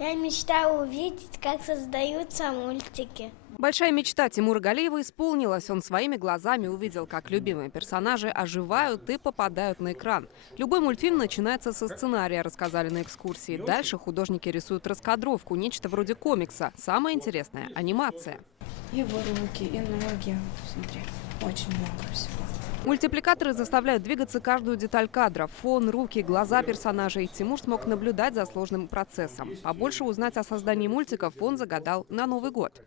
Я мечтаю увидеть, как создаются мультики. Большая мечта Тимура Галиева исполнилась. Он своими глазами увидел, как любимые персонажи оживают и попадают на экран. Любой мультфильм начинается со сценария, рассказали на экскурсии. Дальше художники рисуют раскадровку, нечто вроде комикса. Самое интересное – анимация. Его руки и ноги. Смотри, очень много всего. Мультипликаторы заставляют двигаться каждую деталь кадра. Фон, руки, глаза персонажей. Тимур смог наблюдать за сложным процессом. Побольше узнать о создании мультиков он загадал на Новый год.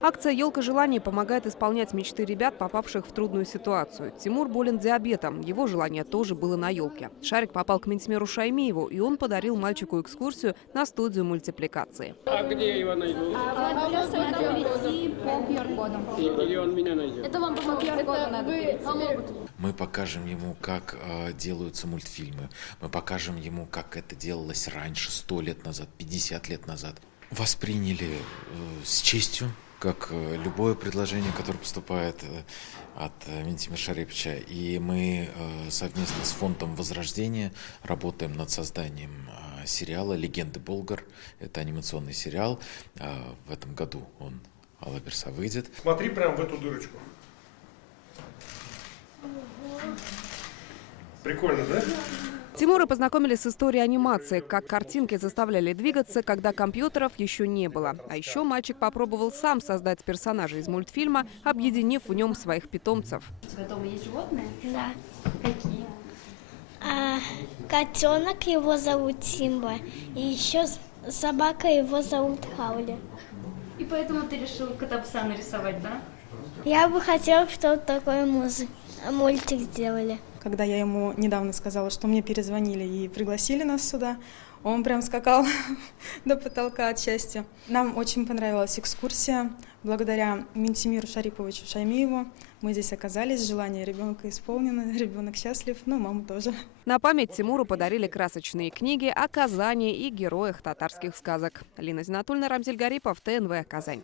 Акция «Елка желаний» помогает исполнять мечты ребят, попавших в трудную ситуацию. Тимур болен диабетом. Его желание тоже было на елке. Шарик попал к Ментимиру Шаймиеву, и он подарил мальчику экскурсию на студию мультипликации. А где я его найду? Придется перейти по QR-кодам. Или он меня найдет? Это вам по QR-коду надо перейти. Помогут. Мы покажем ему, как делаются мультфильмы. Мы покажем ему, как это делалось раньше, 100 лет назад, 50 лет назад. Восприняли с честью, как любое предложение, которое поступает от Ментимира Шариповича. И мы совместно с фондом Возрождения работаем над созданием сериала «Легенды Болгар». Это анимационный сериал. В этом году он, Алла Берса, выйдет. Смотри прямо в эту дырочку. Прикольно, да? Тимура познакомили с историей анимации, как картинки заставляли двигаться, когда компьютеров еще не было. А еще мальчик попробовал сам создать персонажа из мультфильма, объединив в нем своих питомцев. У тебя дома есть животные? Да. Какие? Котенок, его зовут Симба. И еще собака, его зовут Хаули. И поэтому ты решил кота-пса нарисовать, да? Я бы хотела, чтобы такой мультик сделали. Когда я ему недавно сказала, что мне перезвонили и пригласили нас сюда, он прям скакал до потолка от счастья. Нам очень понравилась экскурсия. Благодаря Ментимиру Шариповичу Шаймиеву мы здесь оказались. Желание ребенка исполнено, ребенок счастлив, но мама тоже. На память Тимуру подарили красочные книги о Казани и героях татарских сказок. Лина Зинатульна, Рамзиль Гарипов, ТНВ, Казань.